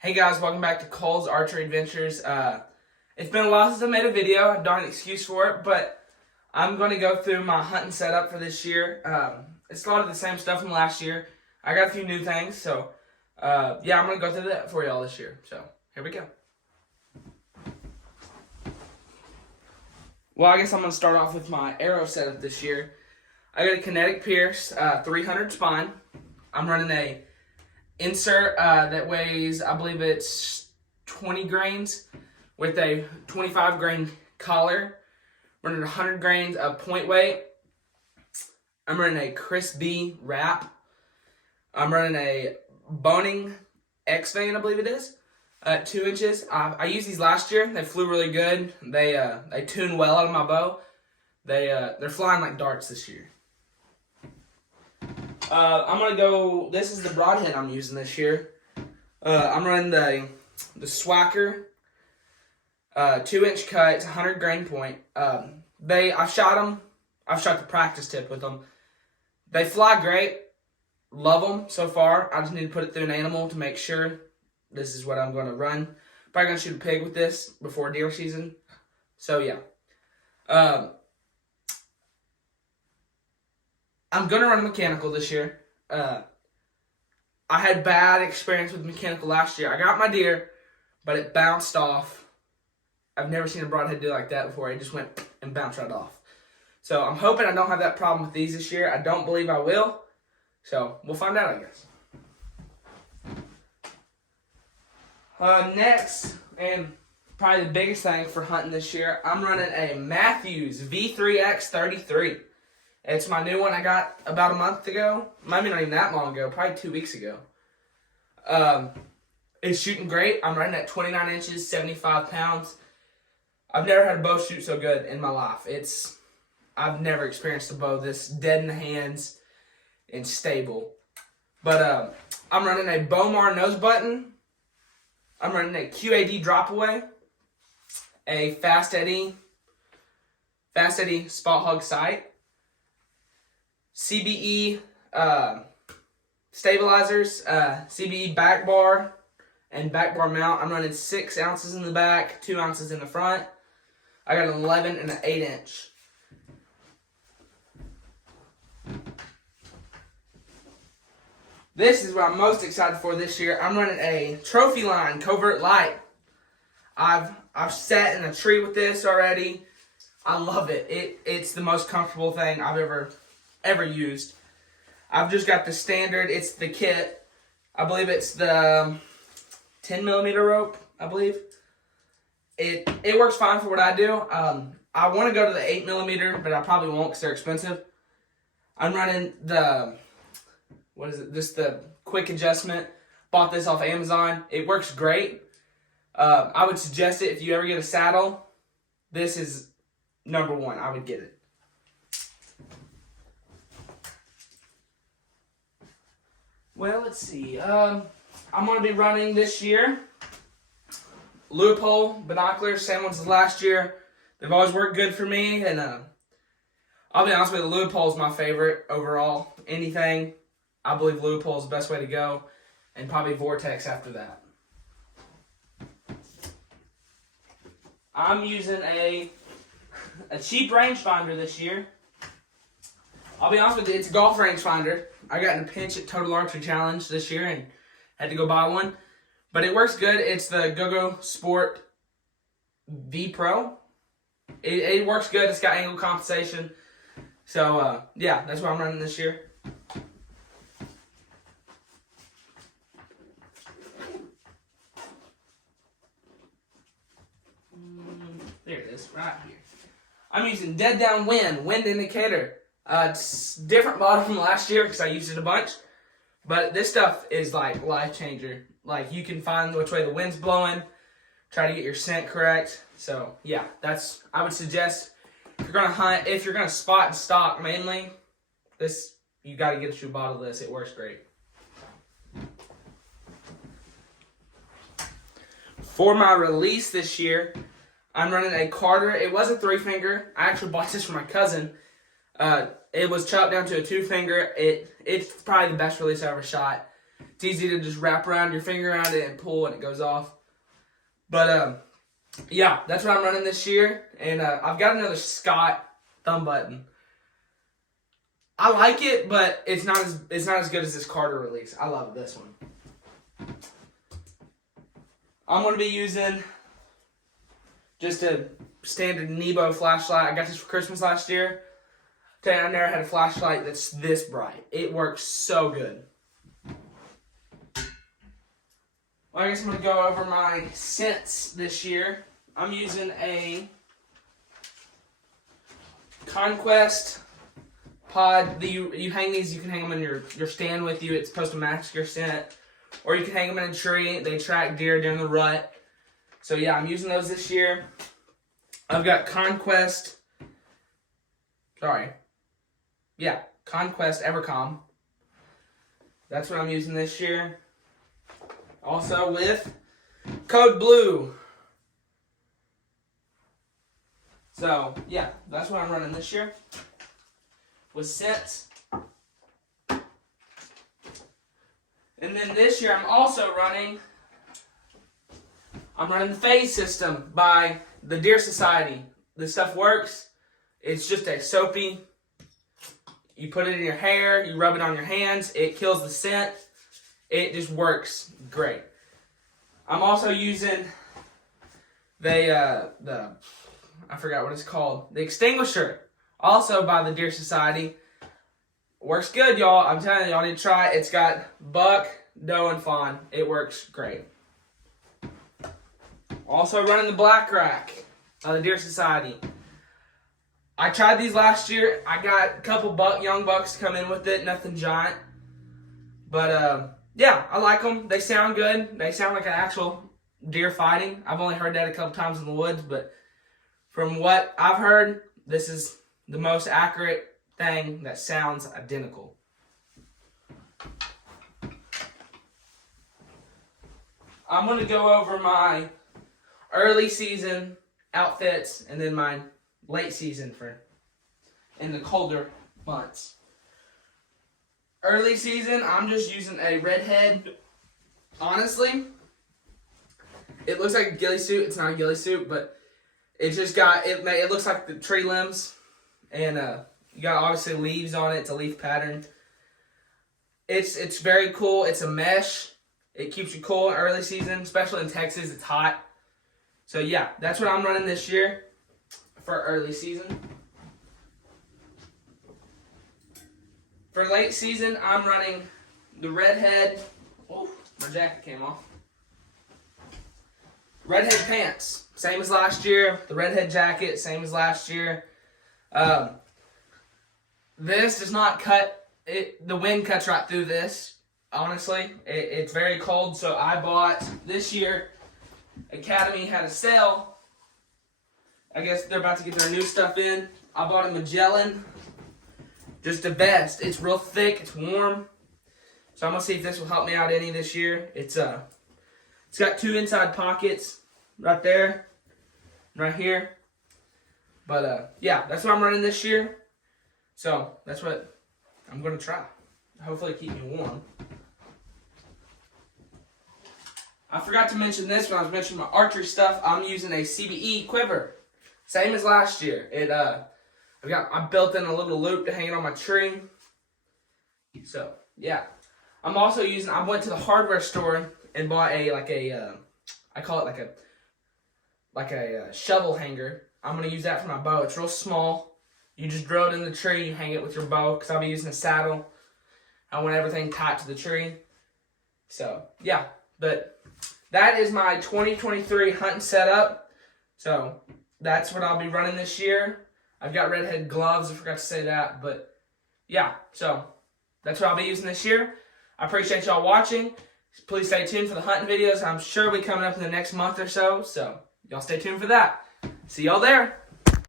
Hey guys, welcome back to Cole's Archery Adventures. It's been a while since I made a video. I've done an excuse for it, but I'm going to go through my hunting setup for this year. It's a lot of the same stuff from last year. I got a few new things, so yeah, I'm going to go through that for y'all this year. So, here we go. Well, I guess I'm going to start off with my arrow setup this year. I got a Kinetic Pierce 300 spine. I'm running a insert that weighs, I believe it's 20 grains with a 25 grain collar. Running 100 grains of point weight. I'm running a Chris B wrap. I'm running a Boning X Vein, I believe it is, 2 inches. I used these last year. They flew really good. They tune well out of my bow. They're flying like darts this year. I'm going to go, this is the broadhead I'm using this year. I'm running the Swacker 2-inch cut. It's 100 grain point. I've shot the practice tip with them. They fly great. Love them so far. I just need to put it through an animal to make sure this is what I'm going to run. Probably going to shoot a pig with this before deer season. So yeah. I'm going to run a mechanical this year. I had bad experience with mechanical last year. I got my deer, but it bounced off. I've never seen a broadhead do like that before. It just went and bounced right off. So I'm hoping I don't have that problem with these this year. I don't believe I will. So we'll find out, I guess. Next, and probably the biggest thing for hunting this year, I'm running a Mathews V3X33. It's my new one I got about a month ago. Maybe not even that long ago. Probably 2 weeks ago. It's shooting great. I'm running at 29 inches, 75 pounds. I've never had a bow shoot so good in my life. I've never experienced a bow this dead in the hands and stable. But I'm running a Bowmar nose button. I'm running a QAD drop away. A Fast Eddie spot hog sight. CBE stabilizers, CBE back bar and back bar mount. I'm running 6 ounces in the back, 2 ounces in the front. I got an 11 and an 8 inch. This is what I'm most excited for this year. I'm running a Trophy Line Covert Light. I've sat in a tree with this already. I love it. It's the most comfortable thing I've ever used. I've just got the standard. It's the kit. I believe it's the 10 millimeter rope. I believe it works fine for what I do. I want to go to the 8 millimeter, but I probably won't because they're expensive. I'm running the Just the quick adjustment. Bought this off Amazon. It works great. I would suggest it if you ever get a saddle. This is number one. I would get it. Well, let's see. I'm going to be running this year Leupold binoculars, same ones as last year. They've always worked good for me, and I'll be honest with you, Leupold's my favorite overall. Anything, I believe Leupold's the best way to go, and probably Vortex after that. I'm using a cheap rangefinder this year. I'll be honest with you, it's a golf rangefinder. I got in a pinch at Total Archery Challenge this year and had to go buy one. But it works good. It's the GoGo Sport V Pro. It works good. It's got angle compensation. So, yeah, that's what I'm running this year. There it is, right here. I'm using Dead Down Wind indicator. It's different model from last year because I used it a bunch. But this stuff is like life changer. Like you can find which way the wind's blowing, try to get your scent correct. So yeah, I would suggest if you're gonna hunt, if you're gonna spot and stalk mainly, you gotta get you a bottle of this. It works great. For my release this year, I'm running a Carter. It was a 3-finger. I actually bought this for my cousin. It was chopped down to a 2-finger. It's probably the best release I ever shot. It's easy to just wrap around your finger around it and pull and it goes off. But yeah, that's what I'm running this year. And I've got another Scott thumb button. I like it, but it's not as good as this Carter release. I love this one. I'm going to be using just a standard Nebo flashlight. I got this for Christmas last year. I never had a flashlight that's this bright. It works so good. Well, I guess I'm going to go over my scents this year. I'm using a Conquest pod. You hang these, you can hang them in your stand with you. It's supposed to match your scent. Or you can hang them in a tree. They attract deer during the rut. So yeah, I'm using those this year. I've got Conquest Evercalm. That's what I'm using this year. Also with Code Blue. So, yeah, that's what I'm running this year. With scents. And then this year I'm also running the Phase System by the Deer Society. This stuff works. It's just a soapy. You put it in your hair, you rub it on your hands, it kills the scent. It just works great. I'm also using I forgot what it's called. The Extinguisher, also by the Deer Society. Works good, y'all. I'm telling you, y'all need to try it. It's got buck, doe, and fawn. It works great. Also running the Black Rack by the Deer Society. I tried these last year. I got a couple young bucks come in with it. Nothing giant. But, yeah, I like them. They sound good. They sound like an actual deer fighting. I've only heard that a couple times in the woods, but from what I've heard, this is the most accurate thing that sounds identical. I'm going to go over my early season outfits and then my late season in the colder months. Early season, I'm just using a redhead. Honestly, it looks like a ghillie suit. It's not a ghillie suit, but it just got it looks like the tree limbs, and you got obviously leaves on it. It's a leaf pattern. It's very cool. It's a mesh. It keeps you cool in early season, especially in Texas. It's hot. So yeah, that's what I'm running this year for early season. For late season, I'm running the redhead. Oh, my jacket came off. Redhead pants, same as last year. The redhead jacket, same as last year. This does not cut. The wind cuts right through this. Honestly, it's very cold. So I bought this year. Academy had a sale. I guess they're about to get their new stuff in. I bought a Magellan. Just a vest. It's real thick. It's warm. So I'm gonna see if this will help me out any this year. It's got 2 inside pockets right there, right here. But yeah, that's what I'm running this year. So that's what I'm gonna try. Hopefully keep me warm. I forgot to mention this when I was mentioning my archery stuff. I'm using a CBE quiver, same as last year. I built in a little loop to hang it on my tree. So yeah, I'm also using. I went to the hardware store and bought I call it like a shovel hanger. I'm gonna use that for my bow. It's real small. You just drill it in the tree, you hang it with your bow. Cause I'll be using a saddle. I want everything tight to the tree. So yeah, but that is my 2023 hunting setup. So that's what I'll be running this year. I've got redhead gloves. I forgot to say that, but yeah. So that's what I'll be using this year. I appreciate y'all watching. Please stay tuned for the hunting videos. I'm sure we'll be coming up in the next month or so. So y'all stay tuned for that. See y'all there.